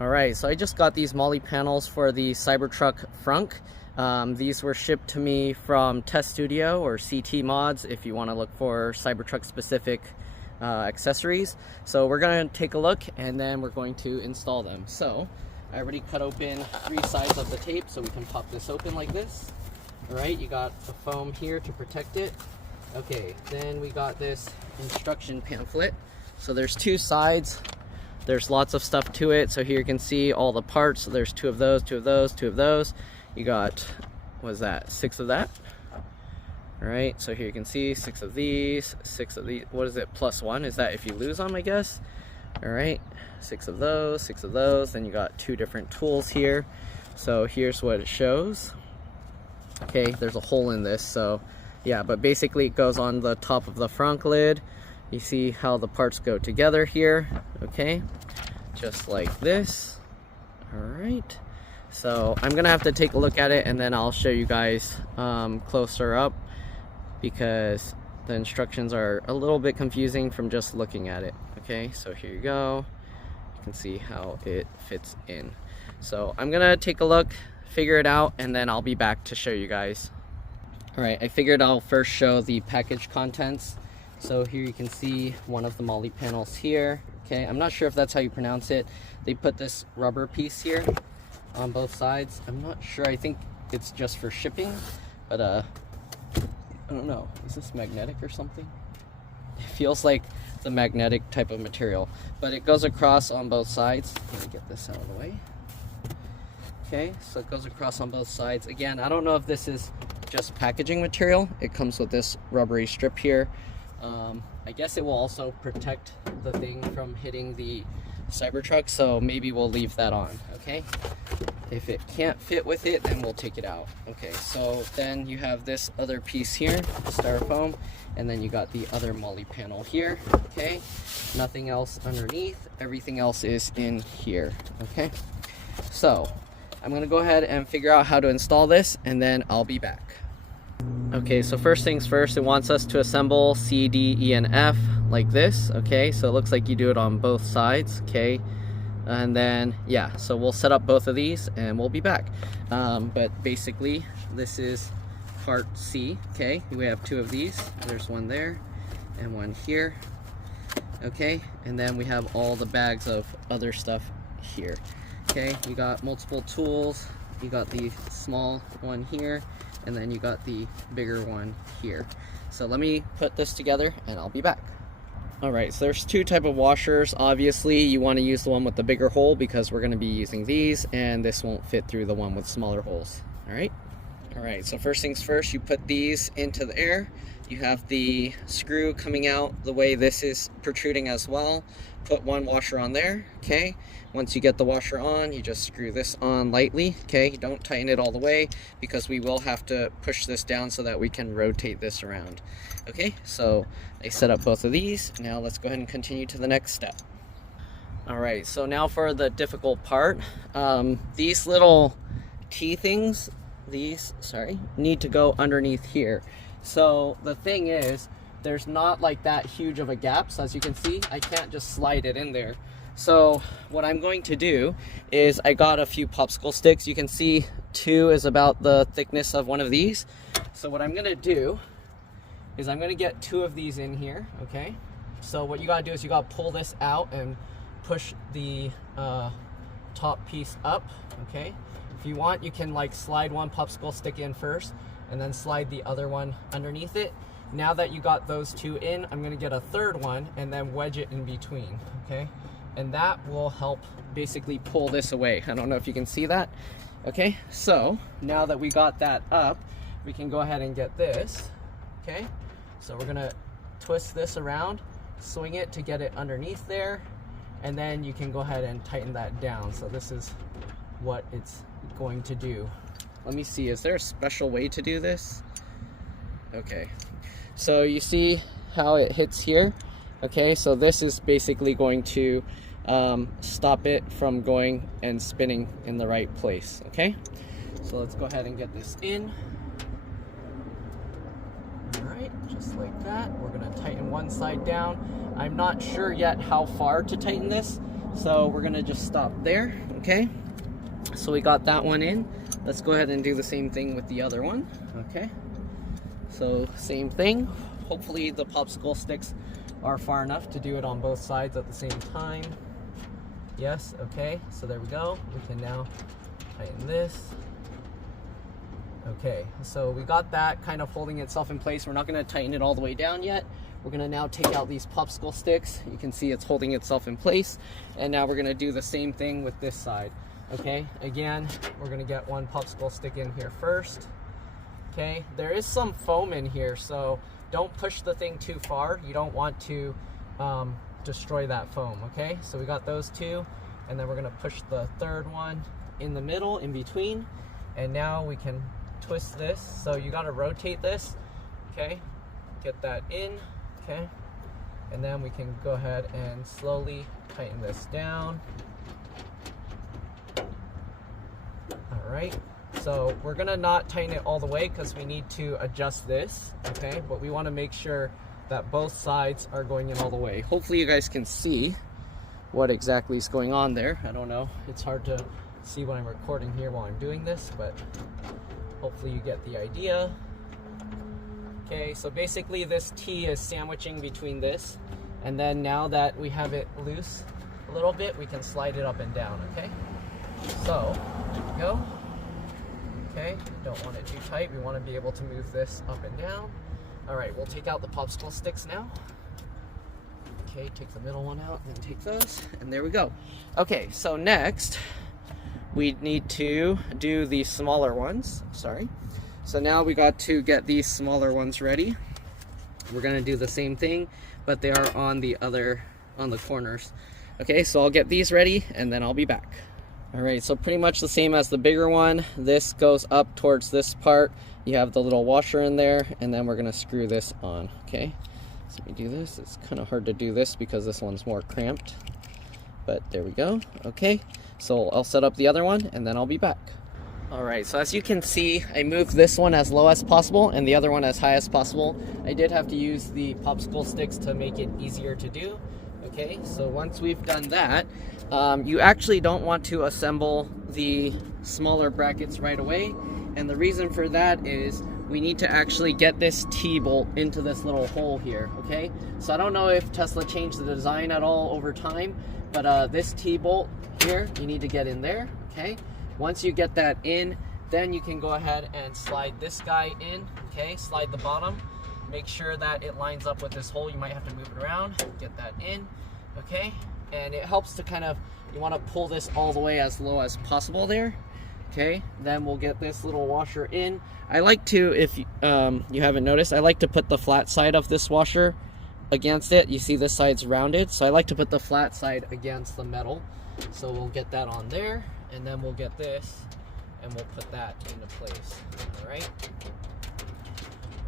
Alright, so I just got these Molle panels for the Cybertruck Frunk. These were shipped to me from TesStudio or CTMods if you want to look for Cybertruck specific accessories. So we're going to take a look and then we're going to install them. So I already cut open 3 sides of the tape so we can pop this open like this. Alright, you got the foam here to protect it. Okay, then we got this instruction pamphlet. So there's 2 sides. There's lots of stuff to it. So here you can see all the parts. So there's 2 of those, 2 of those, 2 of those. You got, what is that, 6 of that? All right, so here you can see 6 of these, 6 of these. What is it, +1? Is that if you lose them, I guess? All right, 6 of those, 6 of those. Then you got 2 different tools here. So here's what it shows. Okay, there's a hole in this, so yeah, but basically it goes on the top of the frunk lid. You see how the parts go together here, okay? Just like this. All right. So I'm gonna have to take a look at it and then I'll show you guys closer up because the instructions are a little bit confusing from just looking at it. Okay, so here you go. You can see how it fits in. So I'm gonna take a look, figure it out, and then I'll be back to show you guys. All right, I figured I'll first show the package contents. So here you can see one of the Molle panels here. Okay, I'm not sure if that's how you pronounce it. They put this rubber piece here on both sides. I'm not sure, I think it's just for shipping, but I don't know. Is this magnetic or something? It feels like the magnetic type of material, but it goes across on both sides. Let me get this out of the way. Okay, so it goes across on both sides. Again, I don't know if this is just packaging material. It comes with this rubbery strip here. I guess it will also protect the thing from hitting the Cybertruck, so maybe we'll leave that on, okay? If it can't fit with it, then we'll take it out. Okay, so then you have this other piece here, styrofoam, and then you got the other Molle panel here, okay? Nothing else underneath, everything else is in here, okay? So I'm gonna go ahead and figure out how to install this, and then I'll be back. Okay, so first things first, it wants us to assemble C, D, E, and F like this, okay? So it looks like you do it on both sides, okay? And then, yeah, so we'll set up both of these and we'll be back. But basically, this is part C, okay? We have 2 of these. There's one there and one here, okay? And then we have all the bags of other stuff here, okay? You got multiple tools. You got the small one here, and then you got the bigger one here. So let me put this together and I'll be back. All right, so there's 2 type of washers. Obviously you want to use the one with the bigger hole because we're going to be using these, and this won't fit through the one with smaller holes. All right, so first things first, you put these into the air. You have the screw coming out the way this is protruding as well. Put one washer on there, okay? Once you get the washer on, you just screw this on lightly, okay? Don't tighten it all the way because we will have to push this down so that we can rotate this around. Okay, so I set up both of these. Now let's go ahead and continue to the next step. All right, so now for the difficult part. These little T things, need to go underneath here. So the thing is, there's not like that huge of a gap. So as you can see, I can't just slide it in there. So what I'm going to do is I got a few popsicle sticks. You can see 2 is about the thickness of one of these. So what I'm gonna do is I'm gonna get 2 of these in here, okay? So what you gotta do is you gotta pull this out and push the top piece up, okay? If you want, you can like slide one popsicle stick in first and then slide the other one underneath it. Now that you got those 2 in, I'm gonna get a 3rd one and then wedge it in between, okay? And that will help basically pull this away. I don't know if you can see that. Okay, so now that we got that up, we can go ahead and get this, okay? So we're gonna twist this around, swing it to get it underneath there, and then you can go ahead and tighten that down. So this is what it's going to do. Let me see, is there a special way to do this? Okay, so you see how it hits here? Okay, so this is basically going to stop it from going and spinning in the right place, okay? So let's go ahead and get this in. All right, just like that. We're gonna tighten one side down. I'm not sure yet how far to tighten this. So we're gonna just stop there, okay? So we got that one in. Let's go ahead and do the same thing with the other one, okay? So same thing. Hopefully the popsicle sticks are far enough to do it on both sides at the same time. Yes, okay, so there we go. We can now tighten this. Okay, so we got that kind of holding itself in place. We're not gonna tighten it all the way down yet. We're gonna now take out these popsicle sticks. You can see it's holding itself in place. And now we're gonna do the same thing with this side. Okay, again, we're gonna get one popsicle stick in here first. Okay, there is some foam in here, so don't push the thing too far. You don't want to destroy that foam, okay? So we got those two, and then we're gonna push the third one in the middle, in between, and now we can twist this. So you gotta rotate this, okay? Get that in, okay? And then we can go ahead and slowly tighten this down. All right, so we're gonna not tighten it all the way because we need to adjust this, okay? But we wanna make sure that both sides are going in all the way. Hopefully you guys can see what exactly is going on there. I don't know, it's hard to see when I'm recording here while I'm doing this, but hopefully you get the idea. Okay, so basically this T is sandwiching between this, and then now that we have it loose a little bit, we can slide it up and down, okay? So, there we go. Okay, don't want it too tight. We want to be able to move this up and down. All right, we'll take out the popsicle sticks now. Okay, take the middle one out and take those, and there we go. Okay, so next we need to do the smaller ones. Sorry. So now we got to get these smaller ones ready. We're gonna do the same thing, but they are on the corners. Okay, so I'll get these ready and then I'll be back. All right, so pretty much the same as the bigger one. This goes up towards this part. You have the little washer in there, and then we're gonna screw this on, okay? So let me do this. It's kind of hard to do this because this one's more cramped, but there we go. Okay, so I'll set up the other one and then I'll be back. All right, so as you can see, I moved this one as low as possible and the other one as high as possible. I did have to use the popsicle sticks to make it easier to do. Okay, so once we've done that, you actually don't want to assemble the smaller brackets right away. And the reason for that is we need to actually get this T-bolt into this little hole here, okay? So I don't know if Tesla changed the design at all over time, but this T-bolt here, you need to get in there, okay? Once you get that in, then you can go ahead and slide this guy in, okay? Slide the bottom. Make sure that it lines up with this hole. You might have to move it around, get that in, okay? And it helps to kind of, you want to pull this all the way as low as possible there, okay? Then we'll get this little washer in. I like to, if you haven't noticed, I like to put the flat side of this washer against it. You see this side's rounded, so I like to put the flat side against the metal. So we'll get that on there, and then we'll get this, and we'll put that into place, all right?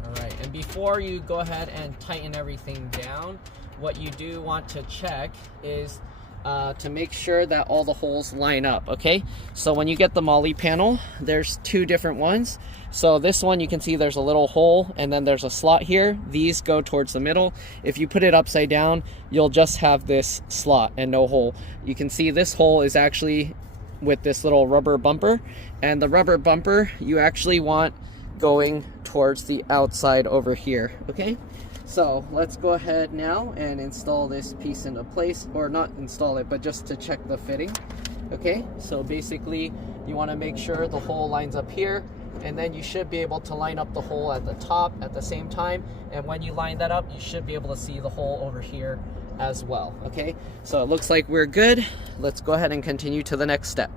All right, and before you go ahead and tighten everything down, what you do want to check is to make sure that all the holes line up, okay? So when you get the Molle panel, there's two different ones. So this one, you can see there's a little hole and then there's a slot here. These go towards the middle. If you put it upside down, you'll just have this slot and no hole. You can see this hole is actually with this little rubber bumper, and the rubber bumper you actually want going towards the outside over here, okay? So let's go ahead now and install this piece into place, or not install it, but just to check the fitting, okay? So basically you want to make sure the hole lines up here, and then you should be able to line up the hole at the top at the same time, and when you line that up, you should be able to see the hole over here as well, okay? So it looks like we're good. Let's go ahead and continue to the next step.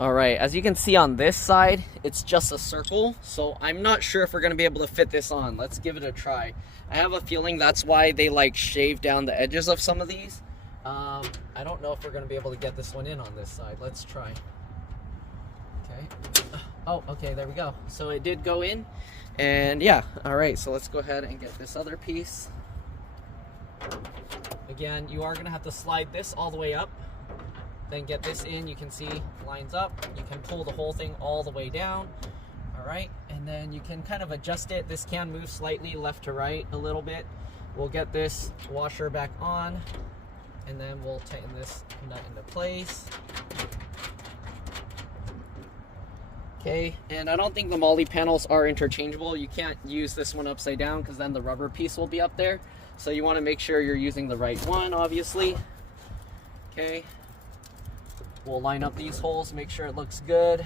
All right, as you can see on this side, it's just a circle, so I'm not sure if we're gonna be able to fit this on. Let's give it a try. I have a feeling that's why they like shave down the edges of some of these. I don't know if we're gonna be able to get this one in on this side. Let's try. Okay. Oh, okay, there we go. So it did go in, and yeah, all right, so let's go ahead and get this other piece. Again, you are gonna have to slide this all the way up, then get this in. You can see lines up. You can pull the whole thing all the way down, all right? And then you can kind of adjust it. This can move slightly left to right a little bit. We'll get this washer back on. and then we'll tighten this nut into place. Okay, and I don't think the Molle panels are interchangeable. You can't use this one upside down because then the rubber piece will be up there. So you want to make sure you're using the right one, obviously. Okay, we'll line up these holes, make sure it looks good,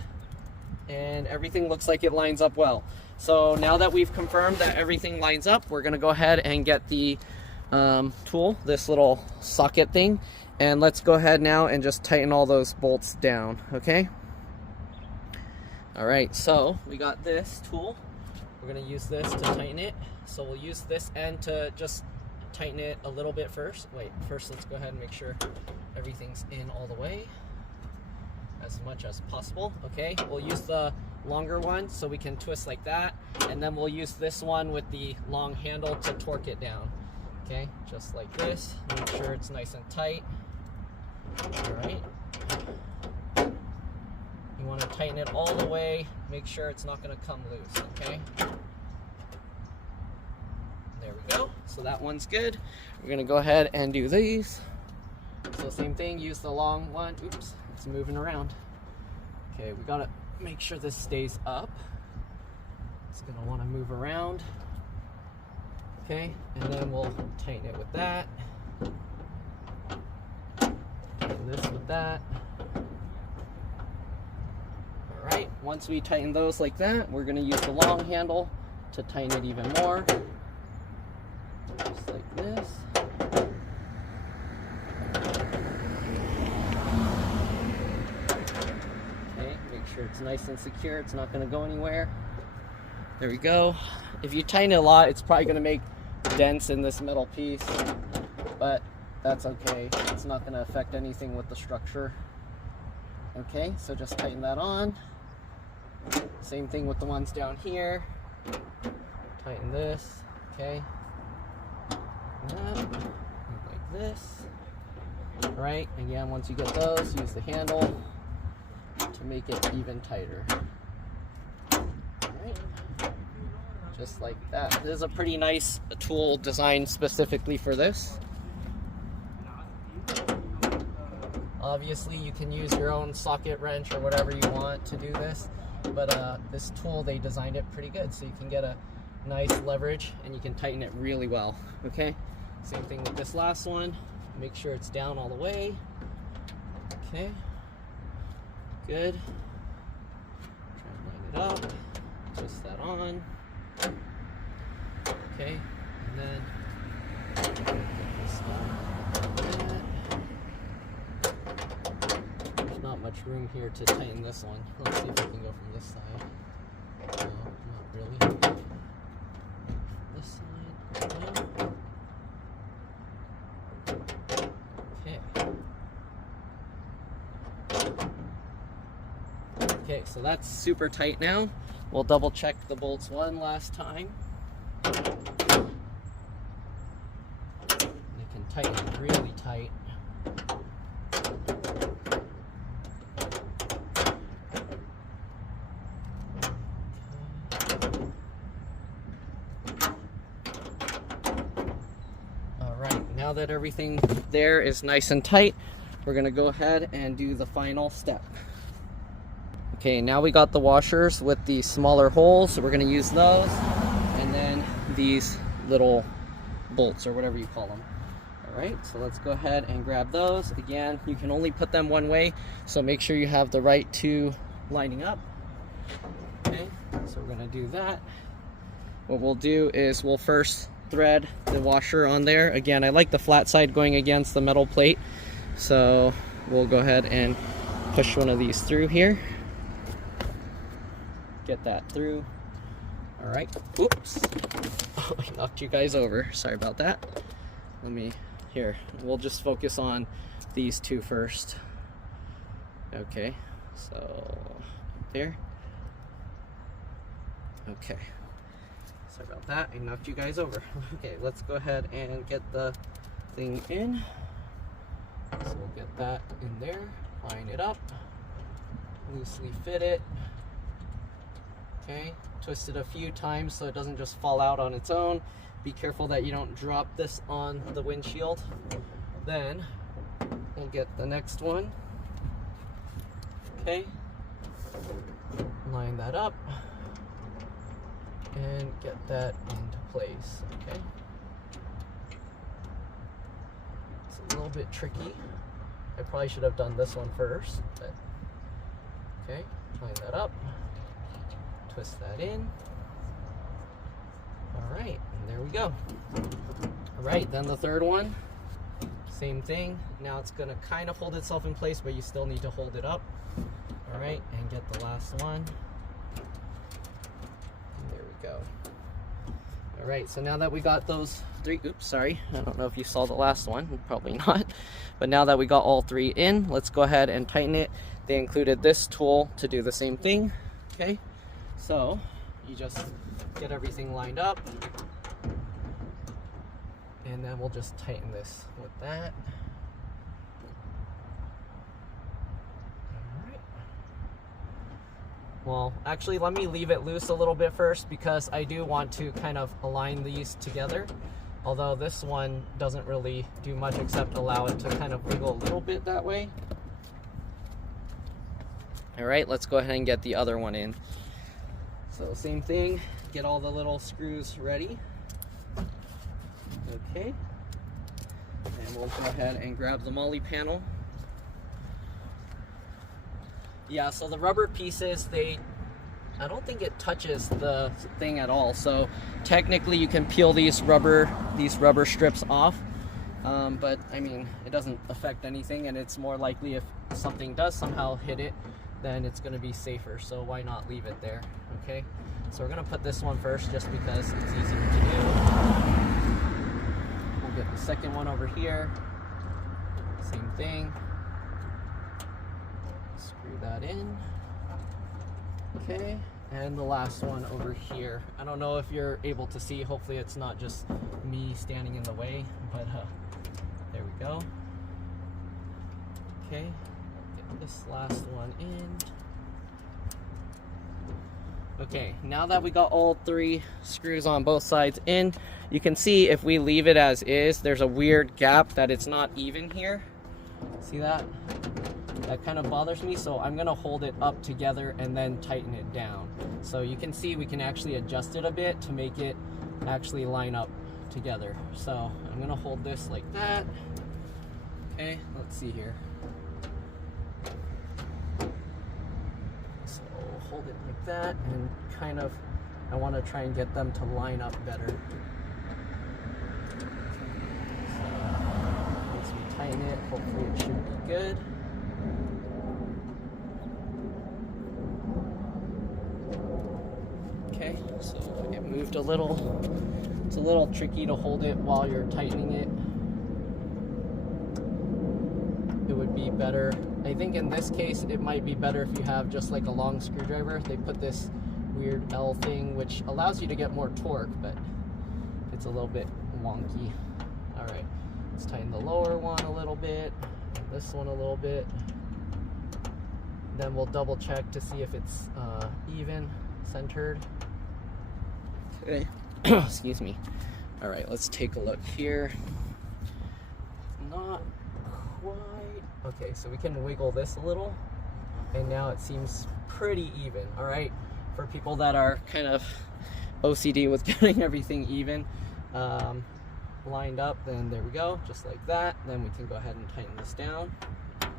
and everything looks like it lines up well. So now that we've confirmed that everything lines up, we're gonna go ahead and get the tool, this little socket thing, and let's go ahead now and just tighten all those bolts down, okay? All right, so we got this tool. We're gonna use this to tighten it. So we'll use this end to just tighten it a little bit first. Wait, first let's go ahead and make sure everything's in all the way, as much as possible. Okay, we'll use the longer one so we can twist like that, and then we'll use this one with the long handle to torque it down. Okay, just like this. Make sure it's nice and tight. All right. You want to tighten it all the way. Make sure it's not going to come loose. Okay. There we go. So that one's good. We're going to go ahead and do these. So same thing. Use the long one. Oops, it's moving around. Okay, we got to make sure this stays up. It's going to want to move around. Okay, and then we'll tighten it with that. Tighten this with that. Alright, once we tighten those like that, we're going to use the long handle to tighten it even more. Just like this. Okay, make sure it's nice and secure. It's not going to go anywhere. There we go. If you tighten it a lot, it's probably going to make dents in this metal piece, but that's okay. It's not going to affect anything with the structure. Okay, so just tighten that on. Same thing with the ones down here. Tighten this, okay. Like this. Alright, again, once you get those, use the handle to make it even tighter. Alright. Just like that. This is a pretty nice tool designed specifically for this. Obviously, you can use your own socket wrench or whatever you want to do this, but this tool, they designed it pretty good, so you can get a nice leverage and you can tighten it really well. Okay, same thing with this last one. Make sure it's down all the way. Okay, good. Try and line it up. Twist that on. Okay, and then there's not much room here to tighten this one. Let's see if we can go from this side. No, not really. This side. No. Okay, so that's super tight now. We'll double check the bolts one last time. You can tighten it really tight. Alright, now that everything there is nice and tight, we're going to go ahead and do the final step. Okay, now we got the washers with the smaller holes, so we're going to use those, and then these little bolts or whatever you call them. Alright, so let's go ahead and grab those. Again, you can only put them one way, so make sure you have the right two lining up. Okay, so we're going to do that. What we'll do is we'll first thread the washer on there. Again, I like the flat side going against the metal plate, so we'll go ahead and push one of these through here. Get that through. All right. Oops. Oh, I knocked you guys over. Sorry about that. Let me, here, we'll just focus on these two first. Okay, so there. Okay. Sorry about that. I knocked you guys over. Okay, let's go ahead and get the thing in. So we'll get that in there, line it up, loosely fit it. Okay, twist it a few times so it doesn't just fall out on its own. Be careful that you don't drop this on the windshield. Then we'll get the next one. Okay, line that up and get that into place. Okay, it's a little bit tricky. I probably should have done this one first, but okay, line that up, twist that in. All right, and there we go. All right, then the third one, same thing. Now it's gonna kind of hold itself in place, but you still need to hold it up. All right, and get the last one. And there we go. All right, so now that we got those three, oops, sorry. I don't know if you saw the last one, probably not. But now that we got all three in, let's go ahead and tighten it. They included this tool to do the same thing, okay? So you just get everything lined up, and then we'll just tighten this with that. All right. Well, actually, let me leave it loose a little bit first, because I do want to kind of align these together. Although this one doesn't really do much except allow it to kind of wiggle a little bit that way. All right, let's go ahead and get the other one in. So same thing, get all the little screws ready. Okay, and we'll go ahead and grab the Molle panel. Yeah, so the rubber pieces, I don't think it touches the thing at all. So technically you can peel these rubber strips off, but I mean, it doesn't affect anything, and it's more likely if something does somehow hit it, then it's gonna be safer. So why not leave it there, okay? So we're gonna put this one first just because it's easier to do. We'll get the second one over here, same thing. Screw that in. Okay, and the last one over here. I don't know if you're able to see, hopefully it's not just me standing in the way, but there we go. Okay, get this last one in. Okay, now that we got all three screws on both sides in, you can see if we leave it as is, there's a weird gap that it's not even here. See that? That kind of bothers me, so I'm gonna hold it up together and then tighten it down. So you can see we can actually adjust it a bit to make it actually line up together. So I'm gonna hold this like that. Okay, let's see here. So hold it like that, and kind of, I wanna try and get them to line up better. So once we tighten it, hopefully it should be good. Okay, so it moved a little. It's a little tricky to hold it while you're tightening it. It would be better, I think in this case, it might be better if you have just like a long screwdriver. They put this weird L thing which allows you to get more torque, but it's a little bit wonky. All right, let's tighten the lower one a little bit, and this one a little bit. Then we'll double check to see if it's even, centered. Okay, excuse me. All right, let's take a look here. Not quite. Okay, so we can wiggle this a little, and now it seems pretty even. All right, for people that are kind of OCD with getting everything even, lined up, then there we go, just like that. Then we can go ahead and tighten this down. Tighten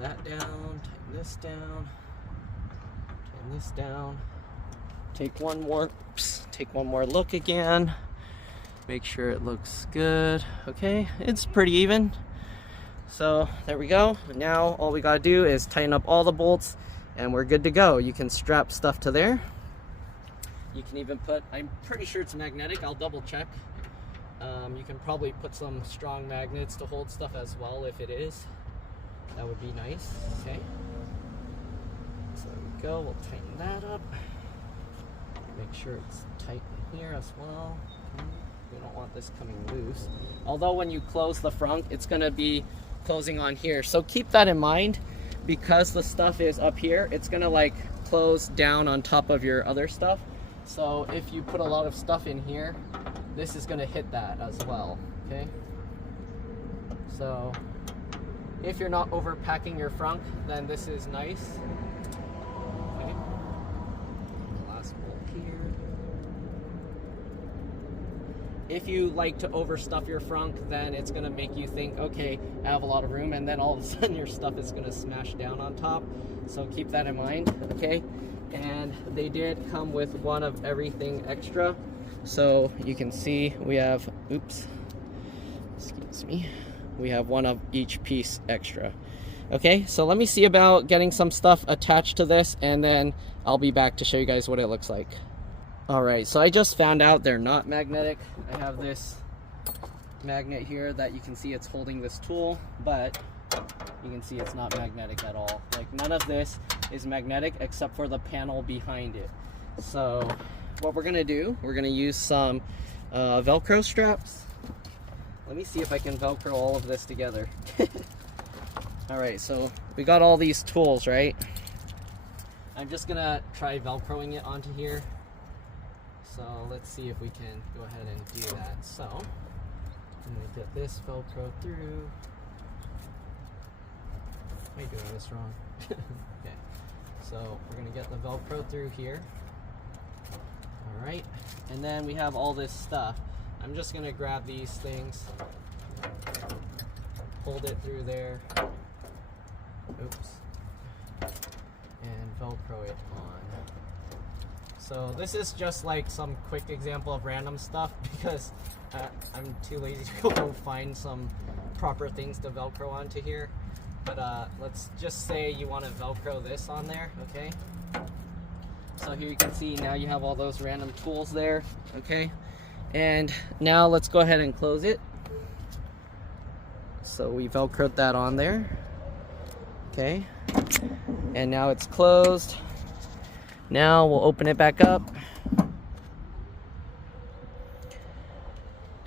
that down, tighten this down, tighten this down. Take one more look again. Make sure it looks good. Okay, it's pretty even. So there we go. Now all we gotta do is tighten up all the bolts and we're good to go. You can strap stuff to there. You can even put, I'm pretty sure it's magnetic, I'll double check. You can probably put some strong magnets to hold stuff as well if it is. That would be nice, okay. So there we go, we'll tighten that up. Make sure it's tight in here as well. We don't want this coming loose. Although when you close the frunk, it's gonna be closing on here. So keep that in mind, because the stuff is up here, it's gonna like close down on top of your other stuff. So if you put a lot of stuff in here, this is gonna hit that as well, okay? So if you're not overpacking your frunk, then this is nice. Okay. Last bolt here. If you like to overstuff your frunk, then it's gonna make you think, okay, I have a lot of room, and then all of a sudden your stuff is gonna smash down on top. So keep that in mind, okay? And they did come with one of everything extra. So you can see we have, oops, excuse me, we have one of each piece extra. Okay, so let me see about getting some stuff attached to this, and then I'll be back to show you guys what it looks like. All right, so I just found out they're not magnetic. I have this magnet here that you can see it's holding this tool, but you can see it's not magnetic at all. Like, none of this is magnetic except for the panel behind it. So what we're gonna do, we're gonna use some Velcro straps. Let me see if I can Velcro all of this together. All right, so we got all these tools, right? I'm just gonna try Velcroing it onto here. So let's see if we can go ahead and do that. So I'm gonna get this Velcro through. Am I doing this wrong? Okay, so we're gonna get the Velcro through here. All right, and then we have all this stuff. I'm just gonna grab these things, hold it through there, oops, and Velcro it on. So this is just like some quick example of random stuff because I'm too lazy to go find some proper things to Velcro onto here. But let's just say you want to Velcro this on there, okay? So here you can see now you have all those random tools there, okay? And now let's go ahead and close it. So we Velcroed that on there, okay? And now it's closed. Now we'll open it back up.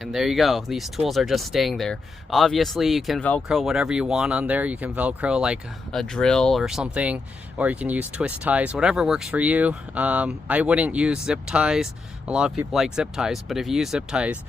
And there you go. These tools are just staying there. Obviously, you can Velcro whatever you want on there. You can Velcro like a drill or something, or you can use twist ties, whatever works for you. I wouldn't use zip ties. A lot of people like zip ties, but if you use zip ties,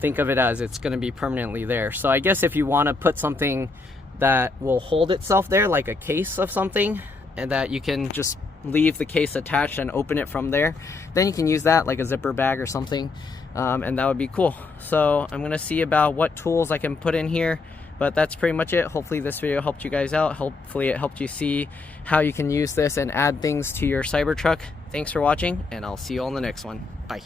think of it as it's going to be permanently there. So I guess if you want to put something that will hold itself there, like a case of something, and that you can just leave the case attached and open it from there, then you can use that like a zipper bag or something, and that would be cool. So I'm gonna see about what tools I can put in here, but that's pretty much it. Hopefully this video helped you guys out. Hopefully it helped you see how you can use this and add things to your Cybertruck. Thanks for watching, and I'll see you on the next one. Bye.